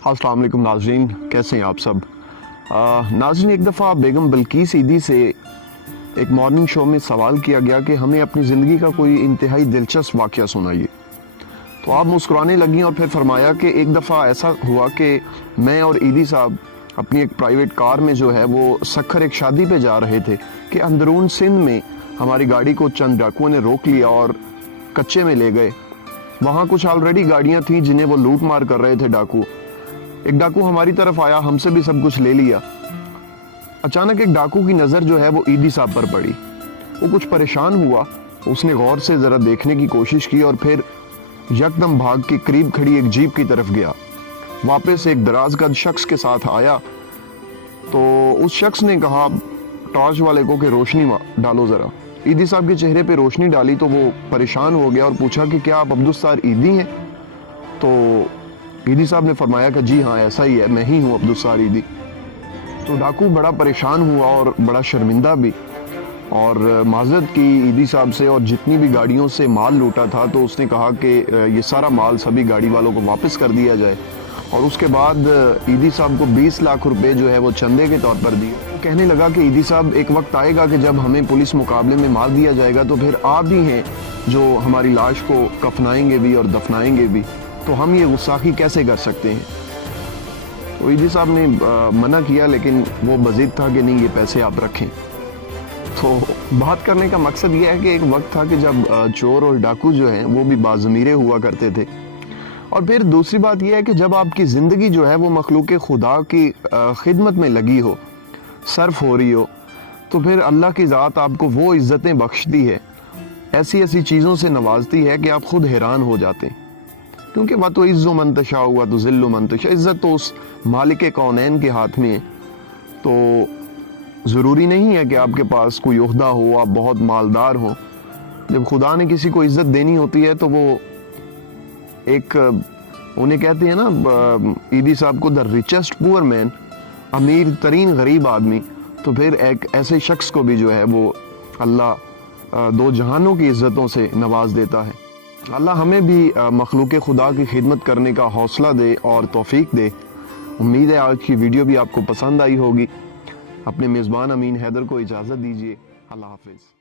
अस्सलाम वालेकुम नाज़रीन, कैसे हैं आप सब। नाज़रीन, एक दफ़ा बेगम बल्कीस ईदी से एक मॉर्निंग शो में सवाल किया गया कि हमें अपनी ज़िंदगी का कोई इंतहाई दिलचस्प वाक़या सुनाइए। तो आप मुस्कुराने लगी और फिर फरमाया कि एक दफ़ा ऐसा हुआ कि मैं और ईदी साहब अपनी एक प्राइवेट कार में जो है वो सखर एक शादी पे जा रहे थे कि अंदरून सिंध में हमारी गाड़ी को चंद डाकुओं ने रोक लिया और कच्चे में ले गए। वहाँ कुछ ऑलरेडी गाड़ियाँ थीं जिन्हें वो लूट मार कर रहे थे डाकू। एक डाकू हमारी तरफ आया, हमसे भी सब कुछ ले लिया। अचानक एक डाकू की नज़र जो है वो ईदी साहब पर पड़ी। वो कुछ परेशान हुआ, उसने गौर से ज़रा देखने की कोशिश की और फिर यकदम भाग के करीब खड़ी एक जीप की तरफ गया। वापस एक दराज कद शख्स के साथ आया तो उस शख्स ने कहा टॉर्च वाले को कि रोशनी डालो ज़रा। ईदी साहब के चेहरे पे रोशनी डाली तो वो परेशान हो गया और पूछा कि क्या आप अब्दुस्तार ईदी हैं। तो ईदी साहब ने फरमाया कि जी हाँ, ऐसा ही है, मैं ही हूँ अब्दुस्तार ईदी। तो डाकू बड़ा परेशान हुआ और बड़ा शर्मिंदा भी, और माजरत की ईदी साहब से और जितनी भी गाड़ियों से माल लूटा था तो उसने कहा कि ये सारा माल सभी गाड़ी वालों को वापस कर दिया जाए। और उसके बाद ईदी साहब को 20 लाख रुपए जो है वो चंदे के तौर पर दिए। वो कहने लगा कि ईदी साहब, एक वक्त आएगा कि जब हमें पुलिस मुकाबले में मार दिया जाएगा तो फिर आप ही हैं जो हमारी लाश को कफनाएंगे भी और दफनाएंगे भी, तो हम ये गुस्ताखी कैसे कर सकते हैं। तो ईदी साहब ने मना किया, लेकिन वो बज़िद था कि नहीं, ये पैसे आप रखें। तो बात करने का मकसद ये है कि एक वक्त था कि जब चोर और डाकू जो हैं वो भी बाज़मीरे हुआ करते थे। और फिर दूसरी बात यह है कि जब आपकी ज़िंदगी जो है वो मखलूक खुदा की खिदमत में लगी हो, सर्फ हो रही हो, तो फिर अल्लाह की ज़ात आपको वो इज़्ज़तें बख्शती है, ऐसी ऐसी चीज़ों से नवाजती है कि आप खुद हैरान हो जाते हैं। क्योंकि वह तो इज़्ज़ो मंतशा हुआ तो ज़िल्लो मंतशा, इज़्ज़त तो उस मालिक कौनैन के हाथ में है। तो ज़रूरी नहीं है कि आपके पास कोई ओहदा हो, आप बहुत मालदार हो। जब खुदा ने किसी को इज़्ज़त देनी होती है तो वो एक, उन्हें कहते हैं ना ईदी साहब को, द रिचेस्ट पुअर मैन, अमीर तरीन गरीब आदमी। तो फिर एक ऐसे शख्स को भी जो है वो अल्लाह दो जहानों की इज़्ज़तों से नवाज देता है। अल्लाह हमें भी मखलूक खुदा की खिदमत करने का हौसला दे और तौफीक दे। उम्मीद है आज की वीडियो भी आपको पसंद आई होगी। अपने मेज़बान अमीन हैदर को इजाज़त दीजिए। अल्लाह हाफ़िज़।